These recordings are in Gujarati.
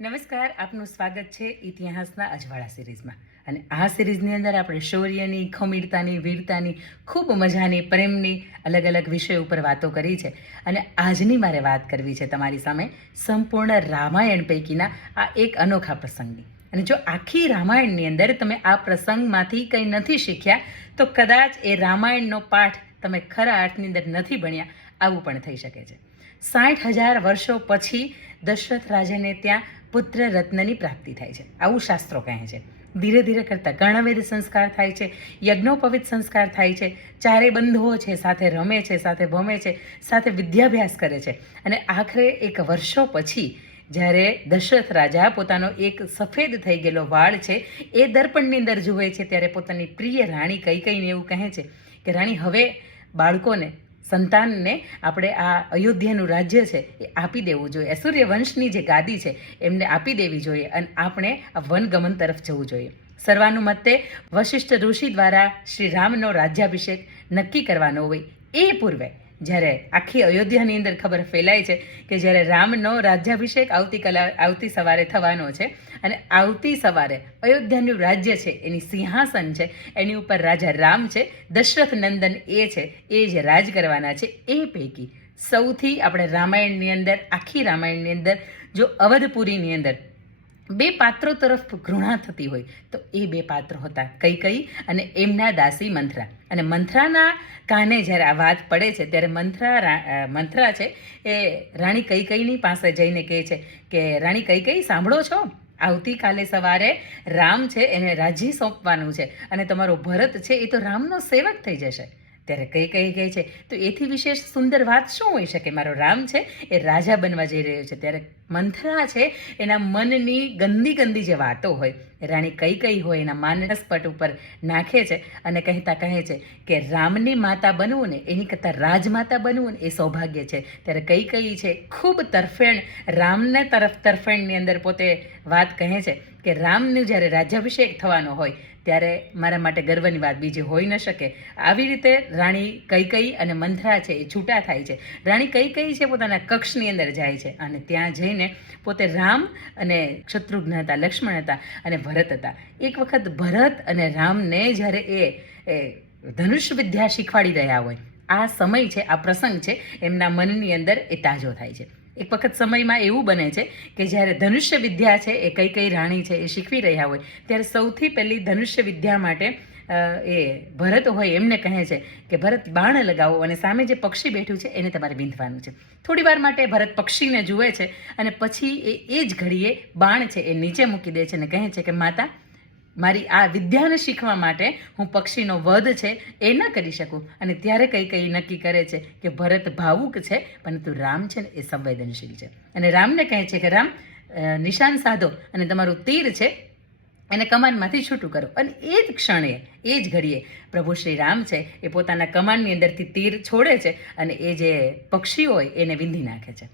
નમસ્કાર, આપનું સ્વાગત છે ઇતિહાસના અજવાળા સિરીઝમાં. અને આ સિરીઝની અંદર આપણે શૌર્યની, ખમીરતાની, વીરતાની, ખૂબ મજાની, પ્રેમની અલગ અલગ વિષય ઉપર વાતો કરી છે. અને આજની મારે વાત કરવી છે તમારી સામે સંપૂર્ણ રામાયણ પૈકીના આ એક અનોખા પ્રસંગની. અને જો આખી રામાયણની અંદર તમે આ પ્રસંગમાંથી કંઈ નથી શીખ્યા, તો કદાચ એ રામાયણનો પાઠ તમે ખરા અર્થની અંદર નથી ભણ્યા, આવું પણ થઈ શકે છે. સાઠ હજાર વર્ષો પછી દશરથ રાજાને ત્યાં પુત્ર રત્નની પ્રાપ્તિ થાય છે. આવું શાસ્ત્રો કહે છે. ધીરે ધીરે કરતાં કર્ણવેદ સંસ્કાર થાય છે. યજ્ઞોપવિત સંસ્કાર થાય છે. ચારે બંધુઓ છે, સાથે રમે છે, સાથે ભમે છે, સાથે વિદ્યાભ્યાસ કરે છે. અને આખરે એક વર્ષો પછી જ્યારે દશરથ રાજા પોતાનો એક સફેદ થઈ ગયેલો વાળ છે, એ દર્પણની અંદર જુએ છે, ત્યારે પોતાની પ્રિય રાણી કઈ કઈને એવું કહે છે કે, રાણી, હવે બાળકોને સંતાનને આપણે આ અયોધ્યાનું રાજ્ય છે એ આપી દેવું જોઈએ. સૂર્યવંશની જે ગાદી છે એમને આપી દેવી જોઈએ અને આપણે આ વનગમન તરફ જવું જોઈએ. સર્વાનુમતે વશિષ્ઠ ઋષિ દ્વારા શ્રી રામનો રાજ્યાભિષેક નક્કી કરવાનો હોય એ પૂર્વે જ્યારે આખી અયોધ્યાની અંદર ખબર ફેલાય છે કે જ્યારે રામનો રાજ્યાભિષેક આવતીકાલે આવતી સવારે થવાનો છે અને આવતી સવારે અયોધ્યાનું રાજ્ય છે, એની સિંહાસન છે, એની ઉપર રાજા રામ છે દશરથ નંદન એ છે, એ જે રાજ કરવાના છે, એ પૈકી સૌથી આપણે રામાયણની અંદર, આખી રામાયણની અંદર, જો અવધપુરીની અંદર બે પાત્રો તરફ ઘૃણા થતી હોય તો એ બે પાત્રો હતા કઈ કઈ અને એમના દાસી મંથરા. અને મંથરાના કાને જ્યારે આ વાત પડે છે ત્યારે મંથરા મંથરા છે એ રાણી કઈ કઈની પાસે જઈને કહે છે કે, રાણી કઈ કઈ સાંભળો છો? આવતીકાલે સવારે રામ છે એને રાજી સોંપવાનું છે અને તમારો ભરત છે એ તો રામનો સેવક થઈ જશે. ત્યારે કઈ કઈ ગઈ છે? તો એથી વિશેષ સુંદર વાત શું હોઈ શકે? મારો રામ છે, એ રાજા બનવા જઈ રહ્યો છે. ત્યારે મંથરા છે, એના મનની ગંદી ગંદી જે વાતો હોય રાણી કઈ કઈ હોય, એના માનસપટ ઉપર નાખે છે અને કહેતા કહે છે કે રામની માતા બનવું ને એની કરતાં રાજમાતા બનવું ને એ સૌભાગ્ય છે. ત્યારે કઈ કઈ છે, ખૂબ તરફેણ, રામને તરફ તરફેણની અંદર પોતે વાત કહે છે કે રામનું જ્યારે રાજ્યાભિષેક થવાનો હોય ત્યારે મારા માટે ગર્વની વાત બીજી હોઈ ન શકે. આવી રીતે રાણી કઈ કઈ અને મંથરા છે એ છૂટા થાય છે. રાણી કઈ કઈ છે પોતાના કક્ષની અંદર જાય છે અને ત્યાં જઈને પોતે રામ અને શત્રુઘ્ન હતા, લક્ષ્મણ હતા અને ભરત હતા. એક વખત ભરત અને રામને જ્યારે એ એ ધનુષ વિદ્યા શીખવાડી રહ્યા હોય, આ સમય છે, આ પ્રસંગ છે, એમના મનની અંદર એ તાજો થાય છે. એક વખત સમયમાં એવું બને છે કે જ્યારે ધનુષ્ય વિદ્યા છે, એ કઈ કઈ રાણી છે એ શીખવી રહ્યા હોય, ત્યારે સૌથી પહેલી ધનુષ્ય વિદ્યા માટે એ ભરત હોય એમને કહે છે કે, ભરત, બાણ લગાવો અને સામે જે પક્ષી બેઠું છે, એને તમારે બીંધવાનું છે. થોડી વાર માટે ભરત પક્ષીને જુએ છે અને પછી એ એ જ ઘડીએ બાણ છે એ નીચે મૂકી દે છે અને કહે છે કે, માતા મારી આ વિદ્યાને શીખવા માટે હું પક્ષીનો વધ છે એ ન કરી શકું. અને ત્યારે કઈ કઈ નક્કી કરે છે કે ભરત ભાવુક છે પરંતુ રામ છે ને એ સંવેદનશીલ છે. અને રામને કહે છે કે રામ નિશાન સાધો અને તમારું તીર છે એને કમાનમાંથી છૂટું કરો. અને એ જ ક્ષણે, એ જ ઘડીએ પ્રભુ શ્રી રામ છે એ પોતાના કમાનની અંદરથી તીર છોડે છે અને એ જે પક્ષી હોય એને વિંધી નાખે છે.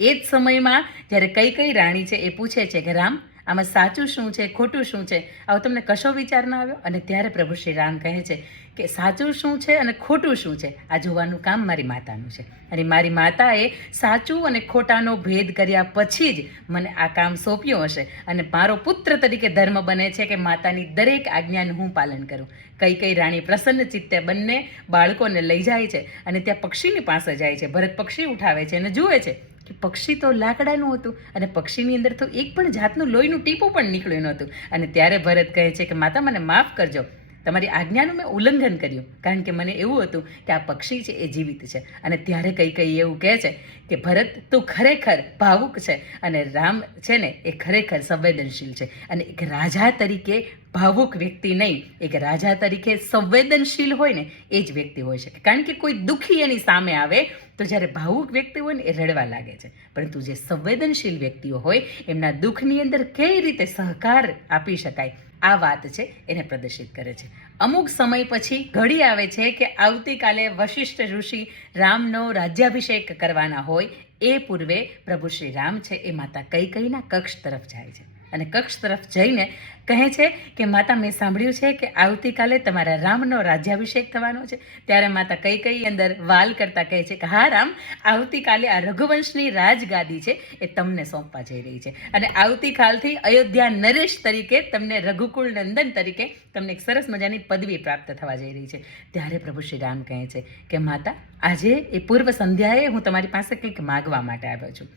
એ જ સમયમાં જ્યારે કઈ કઈ રાણી છે એ પૂછે છે કે રામ આમાં સાચું શું છે, ખોટું શું છે? આવો તમને કશો વિચાર ના આવ્યો? અને ત્યારે પ્રભુ શ્રી રામ કહે છે કે સાચું શું છે અને ખોટું શું છે? આ જોવાનું કામ મારી માતાનું છે. અને મારી માતાએ સાચું અને ખોટાનો ભેદ કર્યા પછી જ મને આ કામ સોંપ્યું હશે. અને મારો પુત્ર તરીકે ધર્મ બને છે કે માતાની દરેક આજ્ઞાનું હું પાલન કરું. કઈ કઈ રાણી પ્રસન્ન ચિત્તે બંને બાળકોને લઈ જાય છે અને ત્યાં પક્ષીની પાસે જાય છે. ભરત પક્ષી ઉઠાવે છે અને જુએ છે. કે પક્ષી તો લાકડાનું હતું અને પક્ષીની અંદર તો એક પણ જાતનું લોહીનું ટીપું પણ નીકળ્યું નહોતું. અને ત્યારે ભરત કહે છે કે, માતા, મને માફ કરજો. તમારી આજ્ઞાનું મેં ઉલ્લંઘન કર્યું. કારણ કે મને એવું હતું કે આ પક્ષી છે, એ જીવિત છે. અને ત્યારે કઈ કઈ એવું કહે છે કે, ભરત, તું ખરેખર ભાવુક છે અને રામ છે ને, એ ખરેખર સંવેદનશીલ છે. અને એક રાજા તરીકે ભાવુક વ્યક્તિ નહીં, એક રાજા તરીકે સંવેદનશીલ હોય ને, એ જ વ્યક્તિ હોઈ શકે. કારણ કે કોઈ દુઃખી એની સામે આવે, તો જ્યારે ભાવુક વ્યક્તિ હોય ને, એ રડવા લાગે છે. પરંતુ જે સંવેદનશીલ વ્યક્તિઓ હોય, એમના દુઃખની અંદર કઈ રીતે સહકાર આપી શકાય? આ વાત છે, એને પ્રદર્શિત કરે છે. અમુક સમય પછી ઘડી આવે છે કે આવતીકાલે વશિષ્ઠ ઋષિ રામનો રાજ્યાભિષેક કરવાના હોય, એ પૂર્વે પ્રભુ શ્રી રામ છે, એ માતા કઈ કઈના કક્ષ તરફ જાય છે. અને કક્ષ તરફ જઈને કહે છે કે માતા મેં સાંભળ્યું છે કે આવતીકાલે તમારા રામનો રાજ્યાભિષેક થવાનો છે. ત્યારે માતા કઈ કઈ અંદર વાલ કરતા કહે છે કે, હા, રામ, આવતીકાલે આ રઘુવંશની રાજગાદી છે, એ તમને સોંપવા જઈ રહી છે. અને આવતીકાલથી અયોધ્યા નરેશ તરીકે તમને રઘુકુળ નંદન તરીકે તમને એક સરસ મજાની પદવી પ્રાપ્ત થવા જઈ રહી છે. ત્યારે પ્રભુ શ્રી રામ કહે છે કે, માતા, આજે એ પૂર્વ સંધ્યાએ હું તમારી પાસે કંઈક માગવા માટે આવ્યો છું.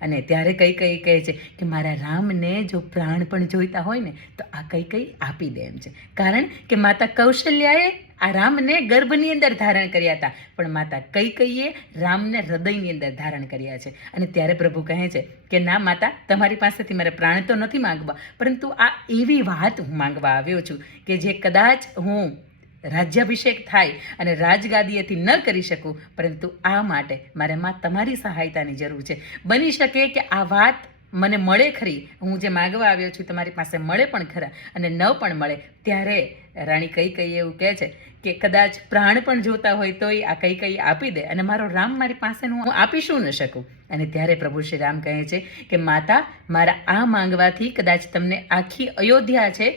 અને ત્યારે કઈ કઈ કહે છે કે મારા રામને જો પ્રાણ પણ જોઈતા હોય ને, તો આ કઈ કઈ આપી દે એમ છે. કારણ કે માતા કૌશલ્યાએ આ રામને ગર્ભની અંદર ધારણ કર્યા હતા. પણ માતા કઈ કઈએ રામને હૃદયની અંદર ધારણ કર્યા છે. અને ત્યારે પ્રભુ કહે છે કે ના, માતા, તમારી પાસેથી મારે પ્રાણ તો નથી માંગવા, પરંતુ આ એવી વાત હું માંગવા આવ્યો છું કે જે કદાચ હું રાજ્યાભિષેક થાય અને રાજગાદીએથી ન કરી શકું, પરંતુ આ માટે મારે માં તમારી સહાયતાની જરૂર છે. બની શકે કે આ વાત મને મળે ખરી. હું જે માગવા આવ્યો છું તમારી પાસે મળે પણ ખરા અને ન પણ મળે. ત્યારે રાણી કઈ કઈ એવું કહે છે કે કદાચ પ્રાણ પણ જોતા હોય તોય આ કઈ કઈ આપી દે અને મારો રામ મારી પાસે હું આપી શું ન શકું? અને ત્યારે પ્રભુ શ્રી રામ કહે છે કે માતા, મારા આ માંગવાથી કદાચ તમને આખી અયોધ્યા છે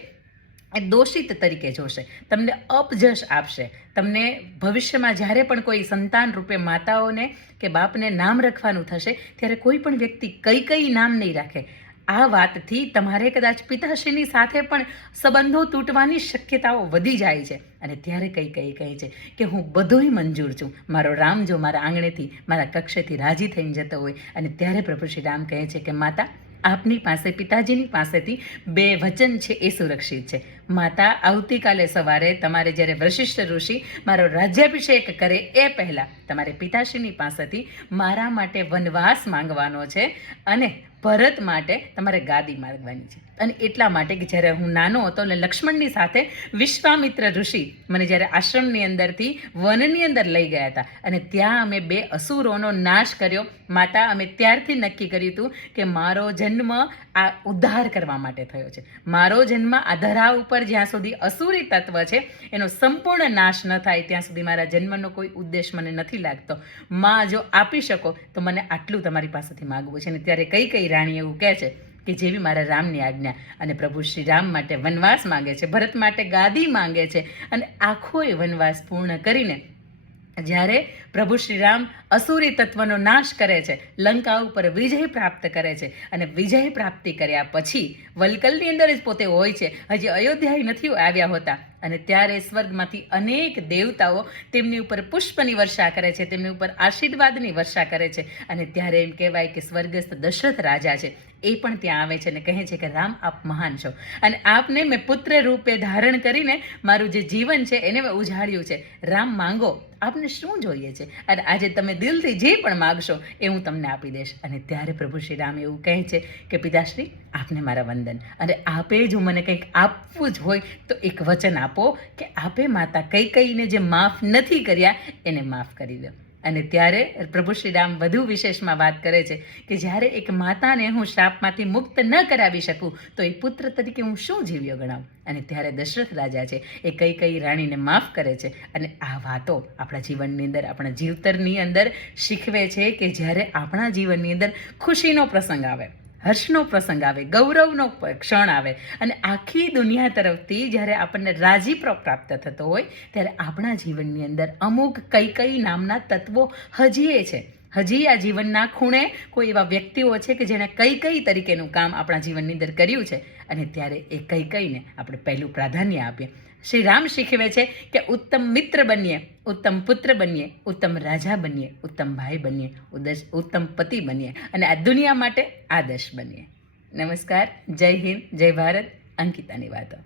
એ દોષિત તરીકે જોશે. તમને અપજશ આપશે. તમને ભવિષ્યમાં જ્યારે પણ કોઈ સંતાન રૂપે માતાઓને કે બાપને નામ રખવાનું થશે, ત્યારે કોઈ પણ વ્યક્તિ કઈ કઈ નામ નહીં રાખે. આ વાતથી તમારે કદાચ પિતાશ્રીની સાથે પણ સંબંધો તૂટવાની શક્યતાઓ વધી જાય છે. અને ત્યારે કઈ કઈ કહે છે કે હું બધોય મંજૂર છું. મારો રામ જો મારા આંગણેથી, મારા કક્ષેથી રાજી થઈને જતો હોય, અને ત્યારે પ્રભુ શ્રી રામ કહે છે કે, માતા, આપની પાસે, પિતાજીની પાસેથી બે વચન છે એ સુરક્ષિત છે. માતા, આવતીકાલે સવારે તમારે જ્યારે વશિષ્ઠ ઋષિ મારો રાજ્યાભિષેક કરે એ પહેલાં તમારે પિતાશ્રીની પાસેથી મારા માટે વનવાસ માંગવાનો છે અને ભરત માટે તમારે ગાદી માંગવાની છે. અને એટલા માટે કે જ્યારે હું નાનો હતો એટલે લક્ષ્મણની સાથે વિશ્વામિત્ર ઋષિ મને જ્યારે આશ્રમની અંદરથી, વનની અંદર લઈ ગયા હતા અને ત્યાં અમે બે અસુરોનો નાશ કર્યો. માતા, અમે ત્યારથી નક્કી કર્યું હતું કે મારો જન્મ આ ઉદ્ધાર કરવા માટે થયો છે. મારો જન્મ આ ધરા ઉપર જ્યાં સુધી અસુરી તત્વ છે, એનો સંપૂર્ણ નાશ ન થાય, ત્યાં સુધી મારા જન્મનો કોઈ ઉદ્દેશ મને નથી લાગતો. માં, જો આપી શકો, તો મને આટલું તમારી પાસેથી માગવું છે. અને ત્યારે કઈ કઈ રાણી એવું કહે છે કે જેવી મારા રામની આજ્ઞા અને પ્રભુ શ્રી રામ માટે વનવાસ માંગે છે, ભરત માટે ગાદી માંગે છે, અને આખો એ વનવાસ પૂર્ણ કરીને જ્યારે પ્રભુ શ્રીરામ અસુરી તત્વનો નાશ કરે છે, લંકા ઉપર વિજય પ્રાપ્ત કરે છે અને વિજય પ્રાપ્તિ કર્યા પછી વલકલની અંદર જ પોતે હોય છે. હજી અયોધ્યાએ નથી આવ્યા હોતા અને ત્યારે સ્વર્ગમાંથી અનેક દેવતાઓ તેમની ઉપર પુષ્પની વર્ષા કરે છે, તેમની ઉપર આશીર્વાદની વર્ષા કરે છે અને ત્યારે એમ કહેવાય કે સ્વર્ગસ્થ દશરથ રાજા છે. એ પણ ત્યાં આવે છે અને કહે છે કે, રામ, આપ મહાન છો. અને આપને મેં પુત્ર રૂપે ધારણ કરીને મારું જે જીવન છે એને મેં ઉજાડ્યું છે. રામ, માંગો, આપને શું જોઈએ છે? અને આજે તમે દિલથી જે પણ માગશો એ હું તમને આપી દઈશ. અને ત્યારે પ્રભુ શ્રી રામ એવું કહે છે કે, પિતાશ્રી, આપને મારા વંદન. અને આપે જો મને કંઈક આપવું જ હોય તો એક વચન આપો કે, આપે માતા કઈ કઈને જે માફ નથી કર્યા એને માફ કરી દો. અને ત્યારે પ્રભુ શ્રી રામ વધુ વિશેષમાં વાત કરે છે કે જ્યારે એક માતાને હું શાપમાંથી મુક્ત ન કરાવી શકું, તો એ પુત્ર તરીકે હું શું જીવ્યો ગણાવું? અને ત્યારે દશરથ રાજા છે, એ કઈ કઈ રાણીને માફ કરે છે. અને આ વાતો આપણા જીવનની અંદર, આપણા જીવતરની અંદર શીખવે છે કે જ્યારે આપણા જીવનની અંદર ખુશીનો પ્રસંગ આવે. હર્ષનો પ્રસંગ આવે, ગૌરવનો ક્ષણ આવે. અને આખી દુનિયા તરફથી જ્યારે આપણને રાજીપો પ્રાપ્ત થતો હોય, ત્યારે આપણા જીવનની અંદર અમુક કઈ કઈ નામના તત્વો હજીએ છે. હજી આ જીવનના ખૂણે કોઈ એવા વ્યક્તિઓ છે કે જેણે કઈ કઈ તરીકેનું કામ આપણા જીવનની અંદર કર્યું છે અને ત્યારે એ કઈ કઈને આપણે પહેલું પ્રાધાન્ય આપીએ. શ્રી રામ શીખવે છે કે ઉત્તમ મિત્ર બનીએ, ઉત્તમ પુત્ર બનીએ, ઉત્તમ રાજા બનીએ, ઉત્તમ ભાઈ બનીએ, ઉદશ, ઉત્તમ પતિ બનીએ અને આ દુનિયા માટે આદર્શ બનીએ. નમસ્કાર, જય હિન્દ, જય ભારત, અંકિતાની વાતો.